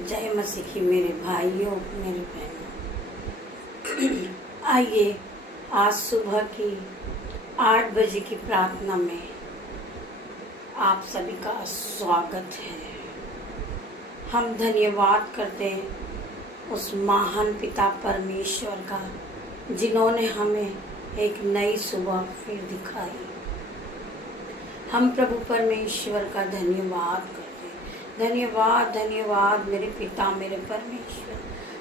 जय मसीह की मेरे भाइयों मेरे बहनों, आइए आज सुबह की 8 बजे की प्रार्थना में आप सभी का स्वागत है। हम धन्यवाद करते हैं उस महान पिता परमेश्वर का, जिन्होंने हमें एक नई सुबह फिर दिखाई। हम प्रभु परमेश्वर का धन्यवाद करते हैं। धन्यवाद धन्यवाद मेरे पिता मेरे परमेश्वर,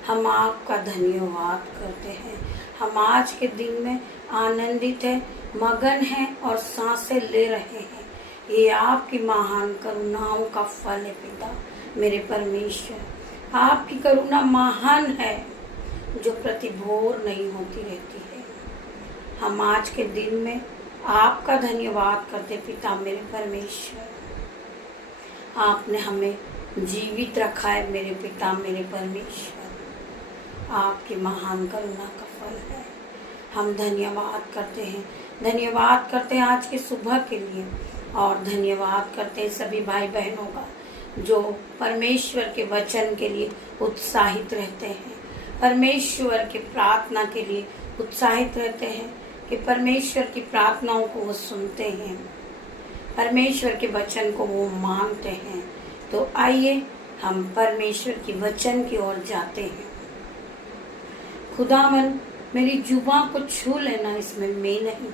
हम आपका धन्यवाद करते हैं। हम आज के दिन में आनंदित हैं, मगन हैं और सांसें ले रहे हैं। ये आपकी महान करुणाओं का फल है पिता मेरे परमेश्वर। आपकी करुणा महान है जो प्रतिभोर नहीं होती रहती है। हम आज के दिन में आपका धन्यवाद करते पिता मेरे परमेश्वर। आपने हमें जीवित रखा है मेरे पिता मेरे परमेश्वर। आपकी महान करुणा का फल है। हम धन्यवाद करते हैं, धन्यवाद करते हैं आज की सुबह के लिए, और धन्यवाद करते हैं सभी भाई बहनों का जो परमेश्वर के वचन के लिए उत्साहित रहते हैं, परमेश्वर की प्रार्थना के लिए उत्साहित रहते हैं कि परमेश्वर की प्रार्थनाओं को वो सुनते हैं, परमेश्वर के वचन को वो मानते हैं। तो आइए हम परमेश्वर की वचन की ओर जाते हैं। खुदावन मेरी जुबान को छू लेना, इसमें मैं नहीं,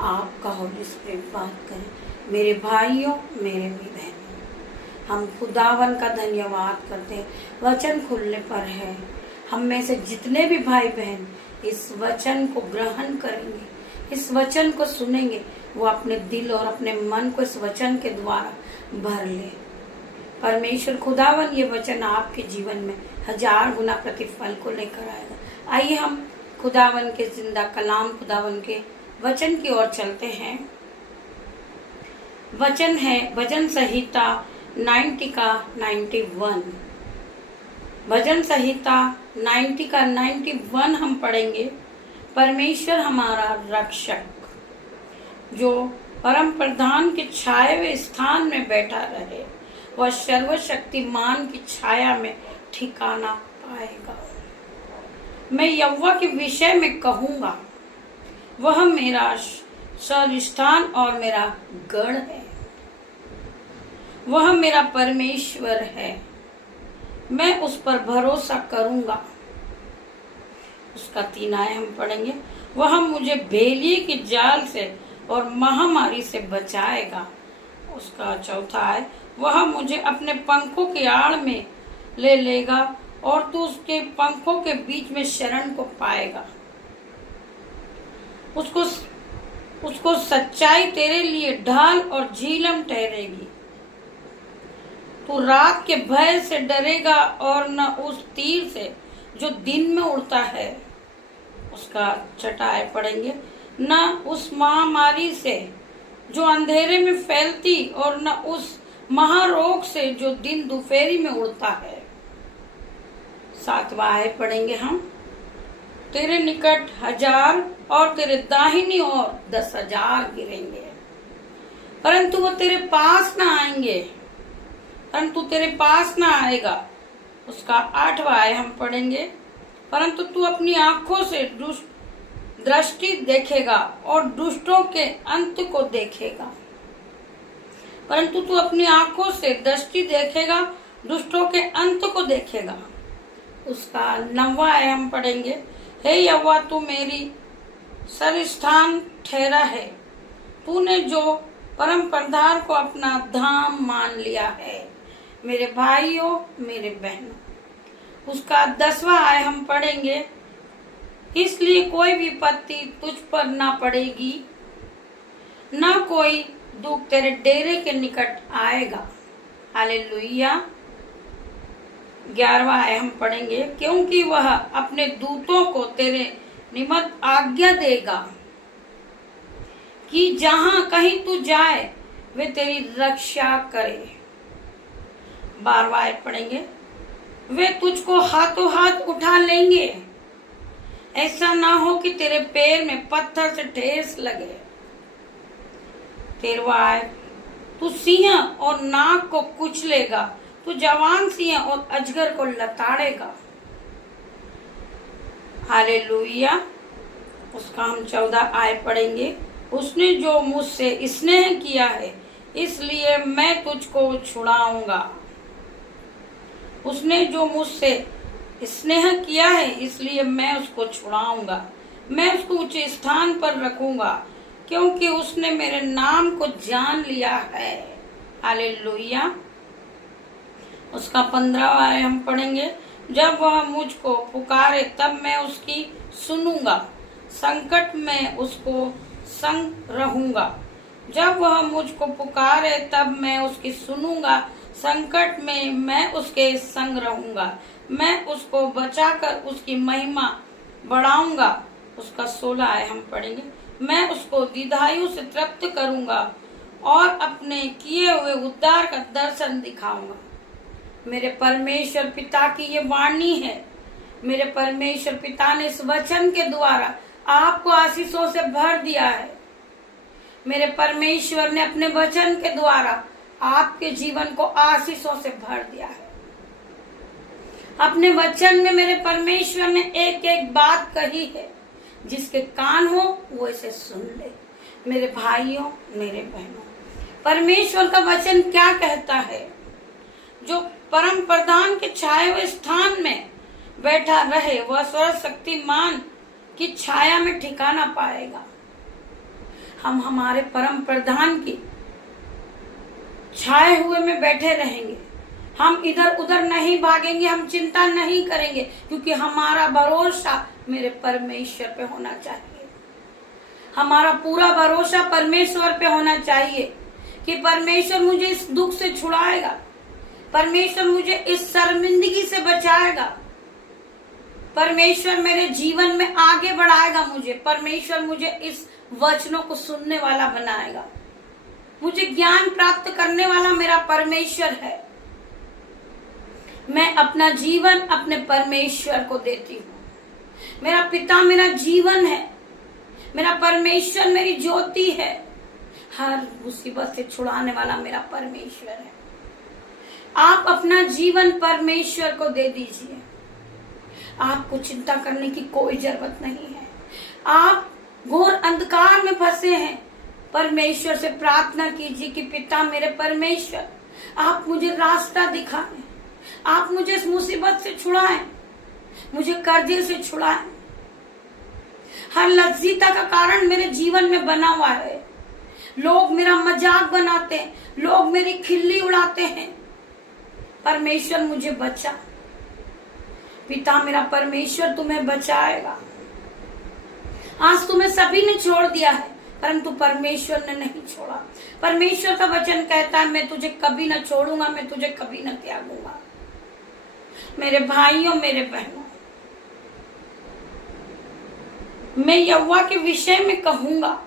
आपका होली स्पिरिट बात करें। मेरे भाइयों मेरे भी बहनों, हम खुदावन का धन्यवाद करते हैं। वचन खुलने पर है, हम में से जितने भी भाई बहन इस वचन को ग्रहण करेंगे, इस वचन को सुनेंगे, वो अपने दिल और अपने मन को इस वचन के द्वारा भर ले। परमेश्वर खुदावन ये वचन आपके जीवन में 1000 गुना प्रतिफल को लेकर आएगा। आइए हम खुदावन के जिंदा कलाम, खुदावन के वचन की ओर चलते हैं। वचन है भजन संहिता 90 का 91। भजन संहिता 90 का 91 हम पढ़ेंगे। परमेश्वर हमारा रक्षक, जो परम प्रधान के छाए हुए स्थान में बैठा रहे, वह सर्वशक्तिमान की छाया में ठिकाना पाएगा। मैं यहोवा के विषय में कहूंगा, वह मेरा सरस्थान और मेरा गढ़ है, वह मेरा परमेश्वर है, मैं उस पर भरोसा करूंगा। उसका 3 आए हम पढ़ेंगे। वह मुझे भेलिए के जाल से और महामारी से बचाएगा। उसका 4 है, वह मुझे अपने पंखों की आड़ में ले लेगा और तू उसके पंखों के बीच में शरण को पाएगा। उसको सच्चाई तेरे लिए ढाल और झीलम ठहरेगी। तू रात के भय से डरेगा और न उस तीर से जो दिन में उड़ता है। उसका 6 पढ़ेंगे। न उस महामारी से जो अंधेरे में फैलती और न उस महारोग से जो दिन दोपहरी में उड़ता है। 7 पढ़ेंगे हम। तेरे निकट 1000 और तेरे दाहिनी ओर 10,000 गिरेंगे, परंतु वो तेरे पास ना आएंगे, परंतु तेरे पास ना आएगा। उसका 8 हम पढ़ेंगे। परंतु तू अपनी आंखों से दृष्टि देखेगा और दुष्टों के अंत को देखेगा। परंतु तू अपनी आंखों से दृष्टि देखेगा, दुष्टों के अंत को देखेगा। उसका 9 हम पढ़ेंगे। हे यहोवा, तू मेरी सरस्थान ठहरा है, तूने जो परम प्रधान को अपना धाम मान लिया है। मेरे भाइयों मेरे बहनों, उसका 10 हम पढ़ेंगे। इसलिए कोई विपत्ति तुझ पर ना पड़ेगी, ना कोई दुख तेरे डेरे के निकट आएगा। हालेलुया। 11 हम पढ़ेंगे। क्योंकि वह अपने दूतों को तेरे निमित्त आज्ञा देगा कि जहां कहीं तू जाए वे तेरी रक्षा करे। 12 पढ़ेंगे। वे तुझको हाथों हाथ उठा लेंगे, ऐसा ना हो कि तेरे पैर में पत्थर से ठेस लगे। 13 तू सिंह और नाग को कुचलेगा, तू जवान सिंह और अजगर को लताड़ेगा। हालेलुया। उसका हम 14 आयत पढ़ेंगे। उसने जो मुझसे स्नेह किया है इसलिए मैं तुझको छुड़ाऊंगा। उसने जो मुझसे स्नेह किया है इसलिए मैं उसको छुड़ाऊंगा। मैं उसको ऊंचे स्थान पर रखूंगा क्योंकि उसने मेरे नाम को जान लिया है। हालेलुया। उसका 15 आयत हम पढ़ेंगे। जब वह मुझको पुकारे तब मैं उसकी सुनूंगा, संकट में उसको संग रहूंगा। जब वह मुझको पुकारे तब मैं उसकी सुनूंगा, संकट में मैं उसके संग रहूंगा। मैं उसको बचाकर उसकी महिमा बढ़ाऊंगा। उसका 16 आयत हम पढ़ेंगे। मैं उसको दीर्घायु से तृप्त करूंगा और अपने किए हुए उद्धार का दर्शन दिखाऊंगा। मेरे परमेश्वर पिता की ये वाणी है। मेरे परमेश्वर पिता ने इस वचन के द्वारा आपको आशीषों से भर दिया है। मेरे परमेश्वर ने अपने वचन के द्वारा आपके जीवन को आशीषों से भर दिया है। अपने वचन में मेरे परमेश्वर ने एक एक बात कही है। जिसके कान हो वो इसे सुन ले। मेरे भाइयों, मेरे बहनों, परमेश्वर का वचन क्या कहता है? जो परम प्रधान के छाए हुए स्थान में बैठा रहे वह सर्वशक्तिमान की छाया में ठिकाना पाएगा। हम हमारे परम प्रधान की छाए हुए में बैठे रहेंगे। हम इधर उधर नहीं भागेंगे, हम चिंता नहीं करेंगे, क्योंकि हमारा भरोसा मेरे परमेश्वर पे होना चाहिए। हमारा पूरा भरोसा परमेश्वर पे होना चाहिए कि परमेश्वर मुझे इस दुख से छुड़ाएगा, परमेश्वर मुझे इस शर्मिंदगी से बचाएगा, परमेश्वर मेरे जीवन में आगे बढ़ाएगा मुझे, परमेश्वर मुझे इस वचनों को सुनने वाला बनाएगा। मुझे ज्ञान प्राप्त करने वाला मेरा परमेश्वर है। मैं अपना जीवन अपने परमेश्वर को देती हूँ। मेरा पिता मेरा जीवन है, मेरा परमेश्वर मेरी ज्योति है। हर मुसीबत से छुड़ाने वाला मेरा परमेश्वर है। आप अपना जीवन परमेश्वर को दे दीजिए। आपको चिंता करने की कोई जरूरत नहीं है। आप घोर अंधकार में फंसे हैं, परमेश्वर से प्रार्थना कीजिए कि पिता मेरे परमेश्वर, आप मुझे रास्ता दिखाएं, आप मुझे इस मुसीबत से छुड़ाएं, मुझे कर्जे से छुड़ाएं। हर लज्जिता का कारण मेरे जीवन में बना हुआ है। लोग मेरा मजाक बनाते हैं, लोग मेरी खिल्ली उड़ाते हैं। परमेश्वर मुझे बचा। पिता मेरा परमेश्वर तुम्हें बचाएगा। आज तुम्हें सभी ने छोड़ दिया है, परंतु परमेश्वर ने नहीं छोड़ा। परमेश्वर का वचन कहता है, मैं तुझे कभी न छोड़ूंगा, मैं तुझे कभी न त्यागूंगा। मेरे भाइयों, मेरे बहनों, मैं यहोवा के विषय में कहूंगा।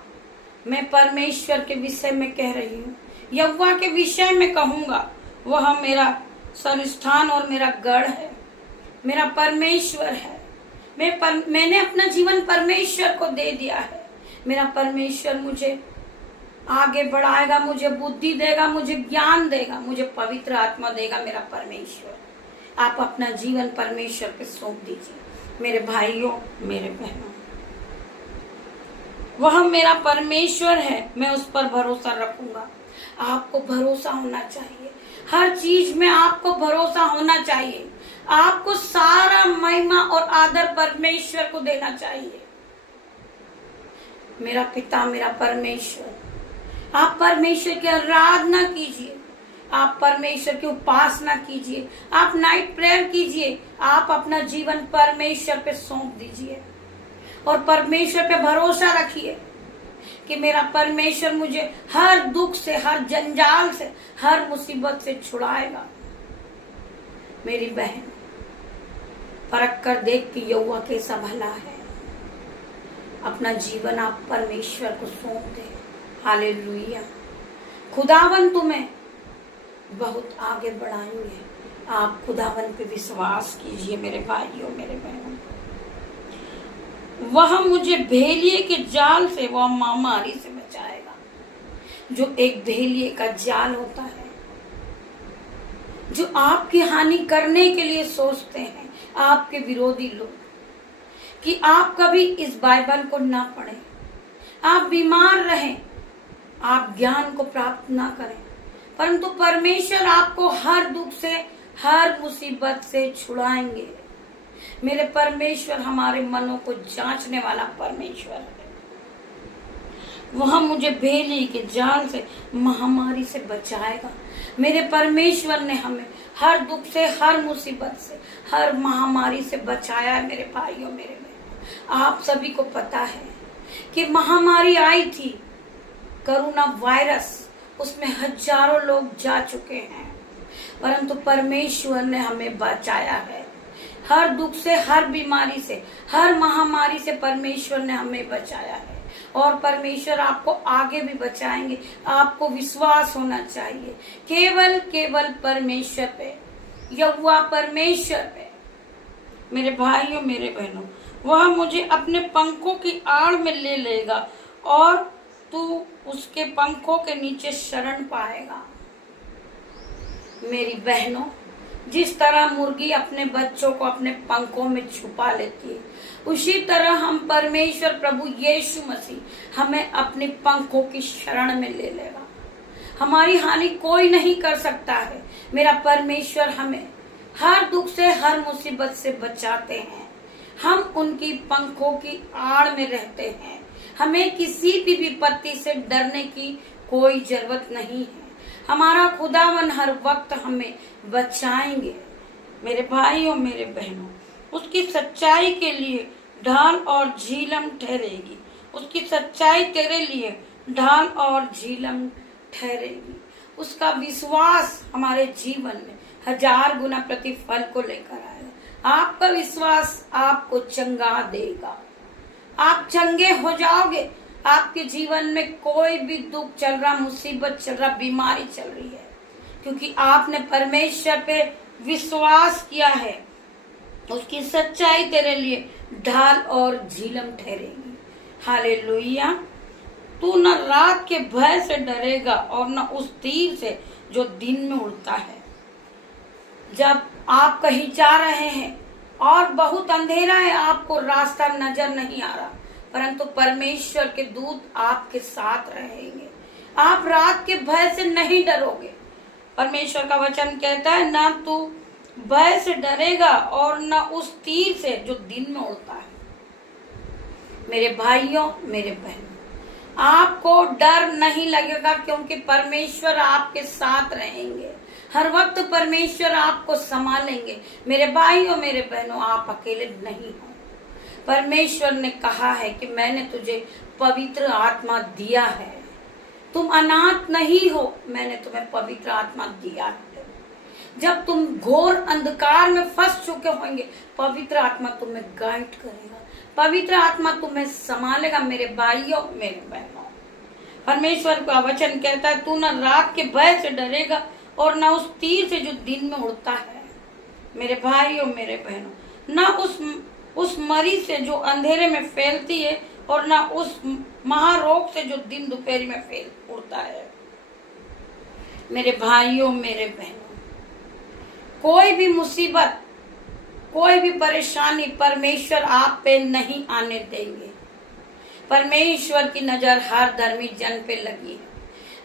मैं परमेश्वर के विषय में कह रही हूँ। यहोवा के विषय में कहूंगा। वह मेरा सरस्थान और मेरा गढ़ है, मेरा परमेश्वर है। मैंने अपना जीवन परमेश्वर को दे दिया है। मेरा परमेश्वर मुझे आगे बढ़ाएगा, मुझे बुद्धि देगा, मुझे ज्ञान देगा, मुझे पवित्र आत्मा देगा। मेरा परमेश्वर, आप अपना जीवन परमेश्वर पे सौंप दीजिए। मेरे भाइयों, मेरे बहनों, वह मेरा परमेश्वर है, मैं उस पर भरोसा रखूंगा। आपको भरोसा होना चाहिए। हर चीज में आपको भरोसा होना चाहिए। आपको सारा महिमा और आदर परमेश्वर को देना चाहिए। मेरा पिता मेरा परमेश्वर, आप परमेश्वर की आराधना कीजिए, आप परमेश्वर की उपासना कीजिए, आप नाइट प्रेयर कीजिए। आप अपना जीवन परमेश्वर पे सौंप दीजिए और परमेश्वर पे भरोसा रखिए कि मेरा परमेश्वर मुझे हर दुख से, हर जंजाल से, हर मुसीबत से छुड़ाएगा। मेरी बहन, परख कर देख कि यहोवा कैसा भला है। अपना जीवन आप परमेश्वर को सौंप दे। हालेलुया। खुदावन तुम्हें बहुत आगे बढ़ाएंगे। आप खुदावन पे विश्वास कीजिए। मेरे भाइयों, मेरे बहनों, वह मुझे भेलिए के जाल से, वह महामारी से बचाएगा। जो एक भेलिए का जाल होता है, जो आपकी हानि करने के लिए सोचते हैं, आपके विरोधी लोग, कि आप कभी इस बाइबल को ना पढ़ें, आप बीमार रहें, आप ज्ञान को प्राप्त ना करें, परंतु परमेश्वर आपको हर दुख से, हर मुसीबत से छुड़ाएंगे। मेरे परमेश्वर हमारे मनों को जांचने वाला परमेश्वर है। वह मुझे भेली के जाल से, महामारी से बचाएगा। मेरे परमेश्वर ने हमें हर दुख से, हर मुसीबत से, हर महामारी से बचाया है। मेरे भाइयों, मेरे बहनों, आप सभी को पता है कि महामारी आई थी, कोरोना वायरस, उसमें हजारों लोग जा चुके हैं, परंतु परमेश्वर ने हमें बचाया है। हर दुख से, हर बीमारी से, हर महामारी से परमेश्वर ने हमें बचाया है, और परमेश्वर आपको आगे भी बचाएंगे। आपको विश्वास होना चाहिए केवल परमेश्वर पे, यहोवा परमेश्वर पे। मेरे भाइयों, मेरे बहनों, वह मुझे अपने पंखों की आड़ में ले लेगा और तू उसके पंखों के नीचे शरण पाएगा। मेरी बहनों, जिस तरह मुर्गी अपने बच्चों को अपने पंखों में छुपा लेती है, उसी तरह हम परमेश्वर प्रभु यीशु मसीह हमें अपने पंखों की शरण में ले लेगा। हमारी हानि कोई नहीं कर सकता है। मेरा परमेश्वर हमें हर दुख से, हर मुसीबत से बचाते हैं। हम उनकी पंखों की आड़ में रहते हैं। हमें किसी भी विपत्ति से डरने की कोई जरूरत नहीं है। हमारा खुदावन हर वक्त हमें बचाएंगे। मेरे भाइयों, मेरे बहनों, उसकी सच्चाई के लिए ढाल और झीलम ठहरेगी। उसकी सच्चाई तेरे लिए ढाल और झीलम ठहरेगी। उसका विश्वास हमारे जीवन में 1000 गुना प्रतिफल को लेकर आएगा। आपका विश्वास आपको चंगा देगा। आप चंगे हो जाओगे। आपके जीवन में कोई भी दुख चल रहा, मुसीबत चल रहा, बीमारी चल रही है, क्योंकि आपने परमेश्वर पे विश्वास किया है। उसकी सच्चाई तेरे लिए ढाल और झीलम ठहरेगी। हालेलुया। तू न रात के भय से डरेगा और न उस तीर से जो दिन में उड़ता है। जब आप कहीं जा रहे हैं और बहुत अंधेरा है, आपको रास्ता नजर नहीं आ रहा, परंतु परमेश्वर के दूत आपके साथ रहेंगे। आप रात के भय से नहीं डरोगे। परमेश्वर का वचन कहता है, ना तू भय से डरेगा और न उस तीर से जो दिन में उड़ता है। मेरे भाइयों, मेरे बहनों, आपको डर नहीं लगेगा, क्योंकि परमेश्वर आपके साथ रहेंगे। हर वक्त परमेश्वर आपको संभालेंगे। मेरे भाइयों, मेरे बहनों, आप अकेले नहीं हो। परमेश्वर ने कहा है कि मैंने तुझे पवित्र आत्मा दिया है। तुम अनाथ नहीं हो, मैंने तुम्हें पवित्र आत्मा दिया है। जब तुम घोर अंधकार में फंस चुके होंगे, पवित्र आत्मा तुम्हें गाइड करेगा, पवित्र आत्मा तुम्हें संभालेगा। मेरे भाइयों, मेरे बहनों, परमेश्वर का वचन कहता है, तू न रात के भय से डरेगा और न उस तीर से जो दिन में उड़ता है। मेरे भाइयों, मेरे बहनों, न उस मरी से जो अंधेरे में फैलती है और न उस महारोग से जो दिन दोपहरी में फैल उड़ता है। मेरे भाइयों, मेरे बहनों, कोई भी मुसीबत, कोई भी परेशानी परमेश्वर आप पे नहीं आने देंगे। परमेश्वर की नजर हर धर्मी जन पे लगी है।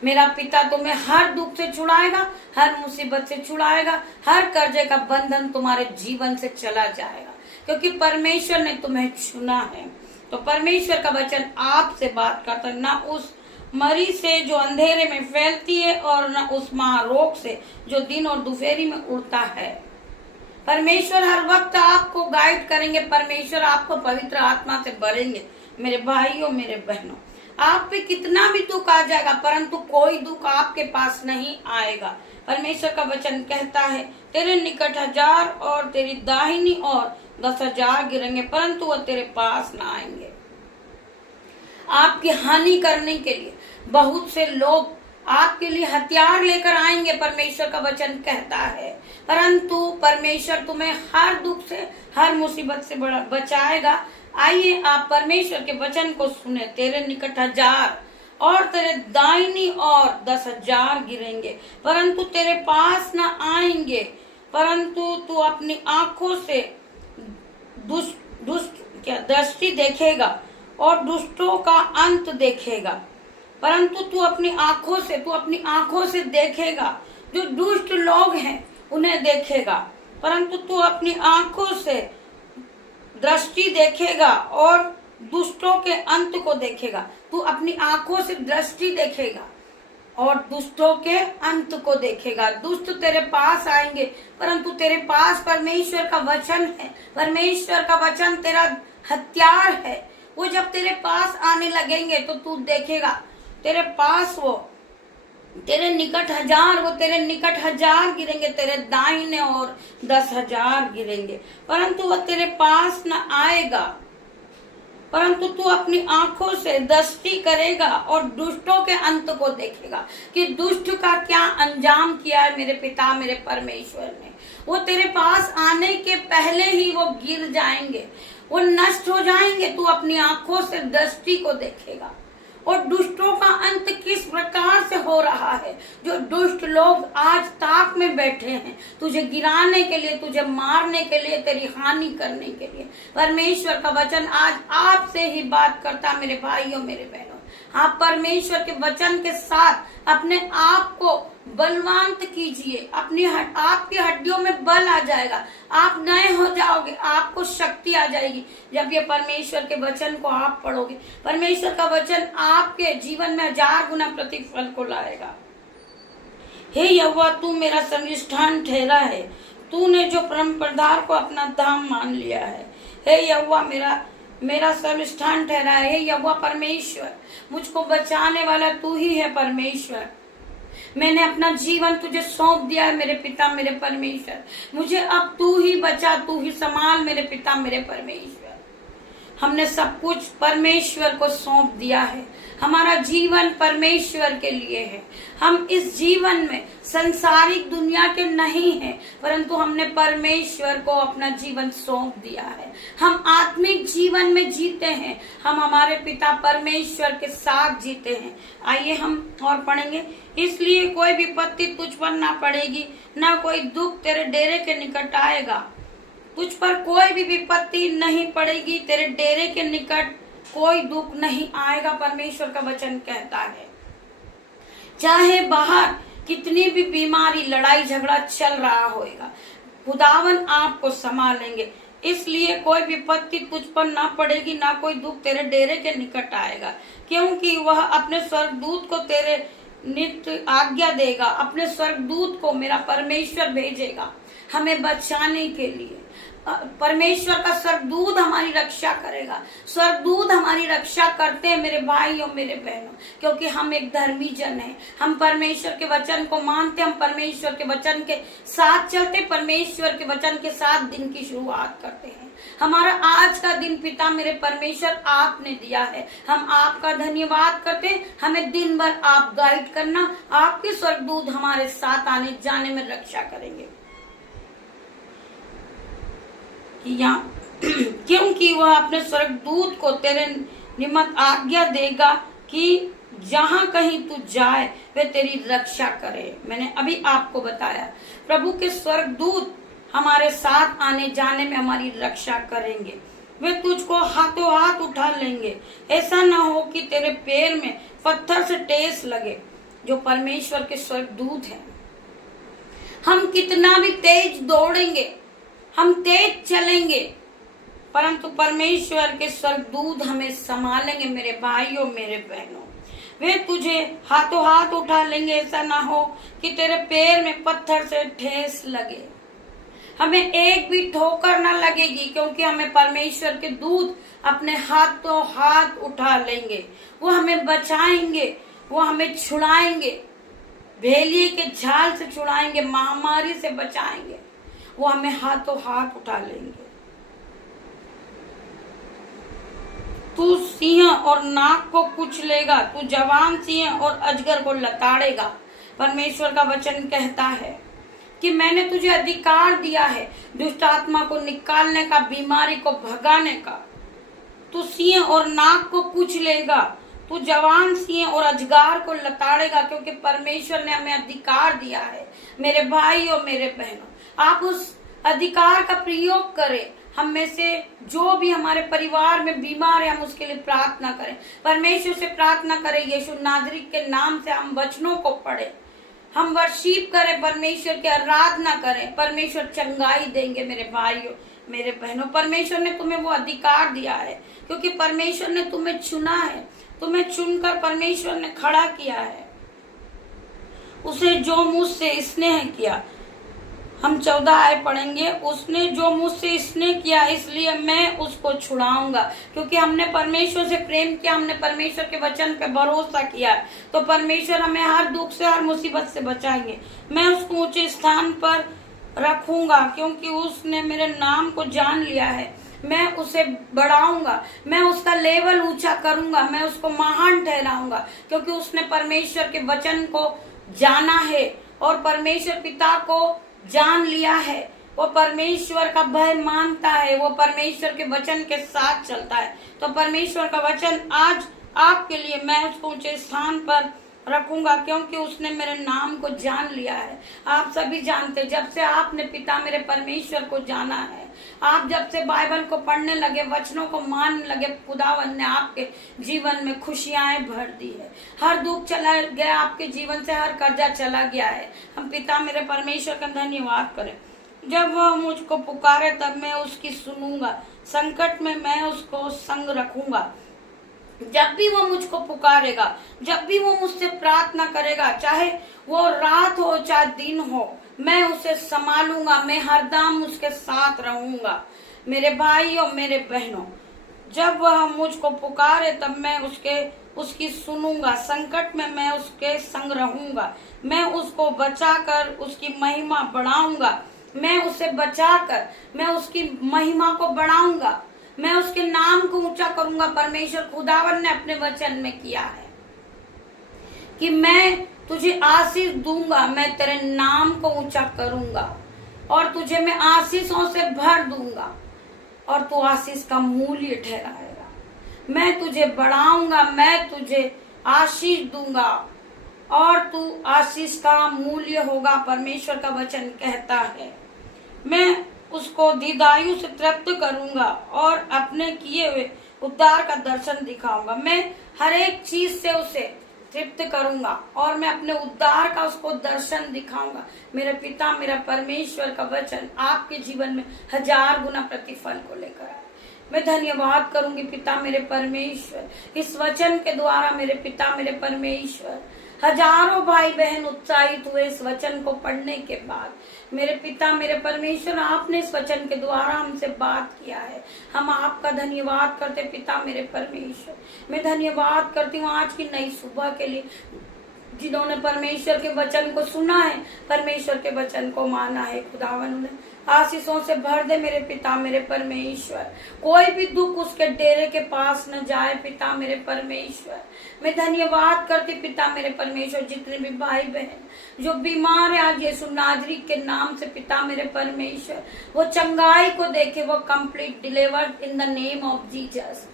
मेरा पिता तुम्हें हर दुख से छुड़ाएगा, हर मुसीबत से छुड़ाएगा, हर कर्जे का बंधन तुम्हारे जीवन से चला जाएगा, क्योंकि परमेश्वर ने तुम्हें चुना है। तो परमेश्वर का वचन आपसे बात करता है, ना उस मरी से जो अंधेरे में फैलती है और न उस महारोग से जो दिन और दोपहरी में उड़ता है। परमेश्वर हर वक्त आपको गाइड करेंगे। परमेश्वर आपको पवित्र आत्मा से भरेंगे। मेरे भाइयों, मेरे बहनों, आप पे कितना भी दुख आ जाएगा, परंतु कोई दुख आपके पास नहीं आएगा। परमेश्वर का वचन कहता है, तेरे निकट 1000 और तेरी दाहिनी ओर 10,000 गिरेंगे, परंतु वह तेरे पास ना आएंगे। आपकी हानि करने के लिए बहुत से लोग आपके लिए हथियार लेकर आएंगे, परमेश्वर का वचन कहता है, परंतु परमेश्वर तुम्हें हर दुख से, हर मुसीबत से बचाएगा। आइए आप परमेश्वर के वचन को सुने। तेरे निकट 1000 और तेरे दाहिनी ओर 10,000 गिरेंगे परंतु तेरे पास न आएंगे। परंतु तू अपनी आंखों से दृष्टि देखेगा और दुष्टों का अंत देखेगा। परंतु तू अपनी आंखों से देखेगा, जो दुष्ट लोग हैं उन्हें देखेगा। परंतु तू अपनी आंखों से दृष्टि देखेगा और दुष्टों के अंत को देखेगा। तू अपनी आंखों से दृष्टि देखेगा और दुष्टों के अंत को देखेगा। दुष्ट तेरे पास आएंगे परंतु तेरे पास परमेश्वर का वचन है। परमेश्वर का वचन तेरा हथियार है। वो जब तेरे पास आने लगेंगे तो तू देखेगा तेरे पास तेरे निकट 1,000 गिरेंगे, तेरे दाहिने और 10,000 गिरेंगे परंतु वह तेरे पास न आएगा। परंतु तू अपनी आंखों से दृष्टि करेगा और दुष्टों के अंत को देखेगा कि दुष्ट का क्या अंजाम किया है मेरे पिता मेरे परमेश्वर ने। वो तेरे पास आने के पहले ही वो गिर जाएंगे, वो नष्ट हो जाएंगे। तू अपनी आंखों से दृष्टि को देखेगा और दुष्टों का अंत किस प्रकार से हो रहा है। जो दुष्ट लोग आज ताक में बैठे हैं तुझे गिराने के लिए, तुझे मारने के लिए, तेरी हानि करने के लिए, परमेश्वर का वचन आज आपसे ही बात करता मेरे भाइयों मेरे बहनों। आप परमेश्वर के वचन के साथ अपने आप को बलवंत कीजिए। आपकी हड्डियों में बल आ जाएगा, आप नए हो जाओगे, आपको शक्ति आ जाएगी जब ये परमेश्वर के वचन को आप पढ़ोगे। परमेश्वर का वचन आपके जीवन में 1000 गुना प्रतिफल को लाएगा। हे यहोवा, तू मेरा संविष्ठान ठहरा है, तूने जो परम प्रधान को अपना धाम मान लिया है। हे यहोवा, मेरा संविष्ठान ठहरा है। हे यहोवा परमेश्वर, मुझको बचाने वाला तू ही है परमेश्वर। मैंने अपना जीवन तुझे सौंप दिया है मेरे पिता मेरे परमेश्वर। मुझे अब तू ही बचा, तू ही संभाल मेरे पिता मेरे परमेश्वर। हमने सब कुछ परमेश्वर को सौंप दिया है। हमारा जीवन परमेश्वर के लिए है। हम इस जीवन में संसारिक दुनिया के नहीं हैं, परंतु हमने परमेश्वर को अपना जीवन सौंप दिया है। हम आत्मिक जीवन में जीते हैं, हम हमारे पिता परमेश्वर के साथ जीते हैं। आइए हम और पढ़ेंगे। इसलिए कोई विपत्ति तुझ पर ना पड़ेगी, ना कोई दुख तेरे डेरे के निकट आएगा। तुझ पर कोई भी विपत्ति नहीं पड़ेगी, तेरे डेरे के निकट कोई दुख नहीं आएगा। परमेश्वर का वचन कहता है चाहे बाहर कितनी भी बीमारी लड़ाई झगड़ा चल रहा होगा, खुदावन आपको संभालेंगे। इसलिए कोई विपत्ति तुझ पर ना पड़ेगी, ना कोई दुख तेरे डेरे के निकट आएगा, क्योंकि वह अपने स्वर्गदूत को तेरे नित्य आज्ञा देगा। अपने स्वर्गदूत को मेरा परमेश्वर भेजेगा हमें बचाने के लिए। परमेश्वर का स्वर्गदूत हमारी रक्षा करेगा। स्वर्गदूत हमारी रक्षा करते हैं मेरे भाइयों मेरे बहनों, क्योंकि हम एक धर्मी जन हैं। हम परमेश्वर के वचन को मानते, हम परमेश्वर के वचन के साथ चलते, परमेश्वर के वचन के साथ दिन की शुरुआत करते हैं। हमारा आज का दिन पिता मेरे परमेश्वर आपने दिया है, हम आपका धन्यवाद करते हैं। हमें दिन भर आप गाइड करना, आपके स्वर्गदूत हमारे साथ आने जाने में रक्षा करेंगे। क्योंकि वह अपने स्वर्गदूत को तेरे निमित्त आज्ञा देगा कि जहां कहीं तू जाए वे तेरी रक्षा करे। मैंने अभी आपको बताया प्रभु के स्वर्गदूत हमारे साथ आने जाने में हमारी रक्षा करेंगे। वे तुझको हाथों हाथ उठा लेंगे, ऐसा ना हो कि तेरे पैर में पत्थर से ठेस लगे। जो परमेश्वर के स्वर्गदूत हैं, हम कितना भी तेज दौड़ेंगे, हम तेज चलेंगे, परंतु परमेश्वर के स्वर्गदूत हमें संभालेंगे मेरे भाइयों मेरे बहनों। वे तुझे हाथों हाथ उठा लेंगे, ऐसा ना हो कि तेरे पैर में पत्थर से ठेस लगे। हमें एक भी ठोकर ना लगेगी, क्योंकि हमें परमेश्वर के दूत अपने हाथों हाथ उठा लेंगे। वो हमें बचाएंगे, वो हमें छुड़ाएंगे, भेलिए के झाल से छुड़ाएंगे, महामारी से बचाएंगे। वो हमें हाथों हाथ उठा लेंगे। तू सिंह और नाग को कुचलेगा, तू जवान सिंह और अजगर को लताड़ेगा। परमेश्वर का वचन कहता है कि मैंने तुझे अधिकार दिया है दुष्ट आत्मा को निकालने का, बीमारी को भगाने का। तू सिंह और नाग को कुचलेगा, तू जवान सिंह और अजगर को लताड़ेगा, क्योंकि परमेश्वर ने हमें अधिकार दिया है। मेरे भाई और मेरे बहनों, आप उस अधिकार का प्रयोग करें। हम में से जो भी हमारे परिवार में बीमार है, हम उसके लिए प्रार्थना करें, परमेश्वर से प्रार्थना करें। यीशु नाजरीत के नाम से हम वचनों को पढ़े, हम वर्शिप करें, परमेश्वर की आराधना करें। परमेश्वर चंगाई देंगे। मेरे भाइयों मेरे बहनों, परमेश्वर ने तुम्हें वो अधिकार दिया है, क्योंकि परमेश्वर ने तुम्हें चुना है। तुम्हें चुनकर परमेश्वर ने खड़ा किया है। उसे जो मुझसे स्नेह किया, हम 14 आय पढ़ेंगे। उसने जो मुझसे स्नेह किया, इसलिए मैं उसको छुड़ाऊंगा। क्योंकि हमने परमेश्वर से प्रेम किया, हमने परमेश्वर के वचन पे भरोसा किया, तो परमेश्वर हमें हर दुख से, हर मुसीबत से बचाएंगे। मैं उसको ऊंचे स्थान पर रखूंगा, क्योंकि उसने मेरे नाम को जान लिया है। मैं उसे बढ़ाऊंगा, मैं उसका लेवल ऊंचा करूंगा, मैं उसको महान ठहराऊंगा, क्योंकि उसने परमेश्वर के वचन को जाना है और परमेश्वर पिता को जान लिया है। वो परमेश्वर का भय मानता है, वो परमेश्वर के वचन के साथ चलता है। तो परमेश्वर का वचन आज आपके लिए, मैं उसको ऊंचे स्थान पर रखूंगा, क्योंकि उसने मेरे नाम को जान लिया है। आप सभी जानते, जब से आपने पिता मेरे परमेश्वर को जाना है, आप जब से बाइबल को पढ़ने लगे, वचनों को मानने लगे, खुदावन ने आपके जीवन में खुशियां भर दी है। हर दुख चला गया आपके जीवन से, हर कर्जा चला गया है। हम पिता मेरे परमेश्वर का धन्यवाद करें। जब वह मुझको पुकारे तब मैं उसकी सुनूंगा, संकट में मैं उसको संग रखूंगा। जब भी वो मुझको पुकारेगा, जब भी वो मुझसे प्रार्थना करेगा, चाहे वो रात हो चाहे दिन हो, मैं उसे संभालूंगा, मैं हरदम उसके साथ रहूंगा। मेरे भाई और मेरे बहनों, जब वह मुझको पुकारे तब मैं उसकी सुनूंगा, संकट में मैं उसके संग रहूंगा। मैं उसको बचाकर उसकी महिमा बढ़ाऊंगा, मैं उसे बचाकर मैं उसकी महिमा को बढ़ाऊंगा, मैं उसके नाम को ऊंचा करूंगा। परमेश्वर खुदावन ने अपने वचन में किया है कि मैं तुझे आशीष दूंगा, मैं तेरे नाम को ऊंचा करूंगा और तुझे मैं आशीषों से भर दूंगा और तू आशीष का मूल्य ठहराएगा। मैं तुझे बढ़ाऊंगा, मैं तुझे आशीष दूंगा और तू आशीष का मूल्य होगा। परमेश्वर का वचन कहता है, मैं उसको दीर्घायु से तृप्त करूंगा और अपने किए हुए उद्धार का दर्शन दिखाऊंगा। मैं हर एक चीज से उसे तृप्त करूंगा और मैं अपने उद्धार का उसको दर्शन दिखाऊंगा। मेरे पिता मेरा परमेश्वर का वचन आपके जीवन में 1000 गुना प्रतिफल को लेकर आए। मैं धन्यवाद करूंगी पिता मेरे परमेश्वर, इस वचन के द्वारा मेरे पिता मेरे परमेश्वर हजारों भाई बहन उत्साहित हुए इस वचन को पढ़ने के बाद। मेरे पिता मेरे परमेश्वर, आपने इस वचन के द्वारा हमसे बात किया है, हम आपका धन्यवाद करते पिता मेरे परमेश्वर। मैं धन्यवाद करती हूँ आज की नई सुबह के लिए, जिन्होंने परमेश्वर के वचन को सुना है, परमेश्वर के वचन को माना है। खुदावन उन्हें आशीषों से भर दे मेरे पिता मेरे परमेश्वर। कोई भी दुख उसके डेरे के पास न जाए पिता मेरे परमेश्वर। मैं धन्यवाद करती पिता मेरे परमेश्वर, जितने भी भाई बहन जो बीमार है आज यीशु नाजरी के नाम से पिता मेरे परमेश्वर, वो चंगाई को देखे, वो complete delivered in the name of Jesus.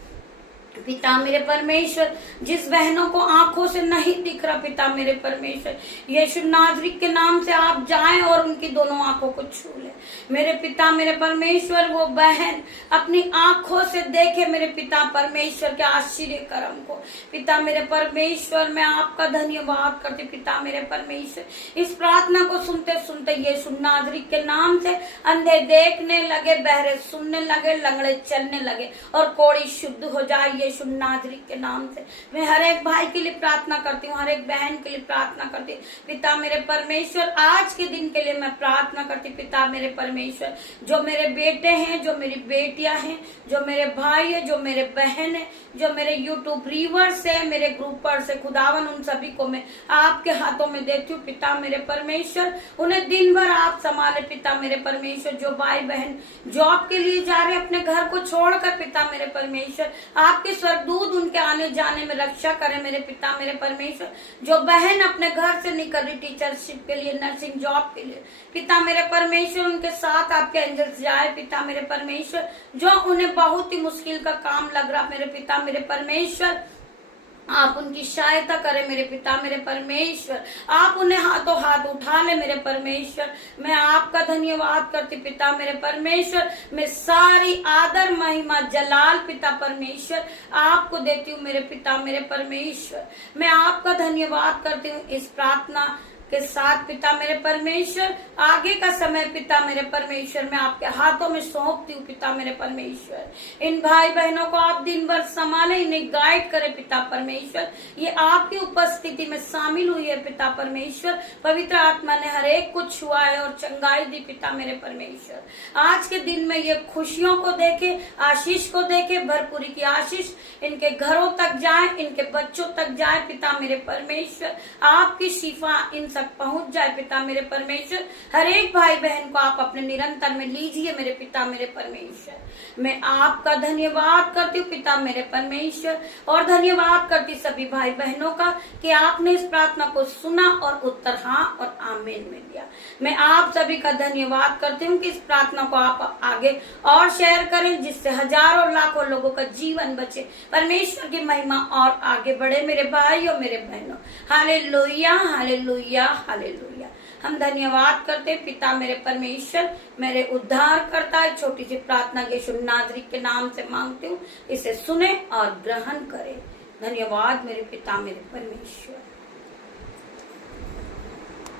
पिता मेरे परमेश्वर, जिस बहनों को आंखों से नहीं दिख रहा पिता मेरे परमेश्वर, यीशु नाजरी के नाम से आप जाएं और उनकी दोनों आंखों को छू ले। मेरे पिता मेरे परमेश्वर, वो बहन अपनी आंखों से देखे मेरे पिता परमेश्वर के आश्चर्य कर्म को। पिता मेरे परमेश्वर, मैं आपका धन्यवाद करती पिता मेरे परमेश्वर। इस प्रार्थना को सुनते सुनते यीशु नाजरी के नाम से अंधे देखने लगे, बहरे सुनने लगे, लंगड़े चलने लगे और कोढ़ी शुद्ध हो जाए यीशु नाजरी के नाम से। मैं हर एक भाई के लिए प्रार्थना करती हूँ, हर एक बहन के लिए प्रार्थना करती हूँ पिता मेरे परमेश्वर। आज के दिन के लिए मैं प्रार्थना करती पिता मेरे परमेश्वर, जो मेरे बेटे हैं, जो मेरी बेटियां हैं, जो मेरे भाई है, जो मेरे बहन है, जो मेरे यूट्यूब व्यूअर्स है, मेरे ग्रुपर्स है, खुदावन उन सभी को मैं आपके हाथों में देती हूँ पिता मेरे परमेश्वर। उन्हें दिन भर आप संभाले पिता मेरे परमेश्वर। जो भाई बहन जॉब के लिए जा रहे अपने घर को छोड़कर पिता मेरे परमेश्वर, आपके स्वर्गदूत उनके आने जाने में रक्षा करें मेरे पिता मेरे परमेश्वर। जो बहन अपने घर से निकल रही टीचरशिप के लिए, नर्सिंग जॉब के लिए, पिता मेरे परमेश्वर उनके साथ आपके एंजल्स जाए पिता मेरे परमेश्वर। जो उन्हें बहुत ही मुश्किल का काम लग रहा मेरे पिता मेरे परमेश्वर, आप उनकी सहायता करें मेरे पिता मेरे परमेश्वर। आप उन्हें हाथों हाथ उठा ले मेरे परमेश्वर। मैं आपका धन्यवाद करती पिता मेरे परमेश्वर। मैं सारी आदर महिमा जलाल पिता परमेश्वर आपको देती हूँ मेरे पिता मेरे परमेश्वर। मैं आपका धन्यवाद करती हूँ इस प्रार्थना के साथ पिता मेरे परमेश्वर। आगे का समय पिता मेरे परमेश्वर मैं आपके हाथों में सौंपती हूँ पिता मेरे परमेश्वर। इन भाई बहनों को आप दिन भर संभाले, इन्हें गाइड करें पिता परमेश्वर। ये आपकी उपस्थिति में शामिल हुई है पिता परमेश्वर। पवित्र आत्मा ने हर एक को छुआ है और चंगाई दी पिता मेरे परमेश्वर। आज के दिन में ये खुशियों को देखे, आशीष को देखे, भरपूरी की आशीष इनके घरों तक जाए, इनके बच्चों तक जाए पिता मेरे परमेश्वर। आपकी शिफा इन पहुंच जाए पिता मेरे परमेश्वर। हर एक भाई बहन को आप अपने निरंतर में लीजिए मेरे पिता मेरे परमेश्वर। मैं आपका धन्यवाद करती हूँ पिता मेरे परमेश्वर और धन्यवाद करती सभी भाई बहनों का कि आपने इस प्रार्थना को सुना और उत्तर हाँ और आमीन में दिया। मैं आप सभी का धन्यवाद करती हूँ कि इस प्रार्थना को आप आगे और शेयर करें जिससे हजारों लाखों लोगों का जीवन बचे, परमेश्वर की महिमा और आगे बढ़े मेरे भाइयों मेरे बहनों। Hallelujah hallelujah hallelujah. हम धन्यवाद करते पिता मेरे परमेश्वर। मेरे उद्धार करता है छोटी सी प्रार्थना यीशु नाज़री के नाम से मांगती हूँ, इसे सुने और ग्रहण करें। धन्यवाद मेरे पिता मेरे परमेश्वर।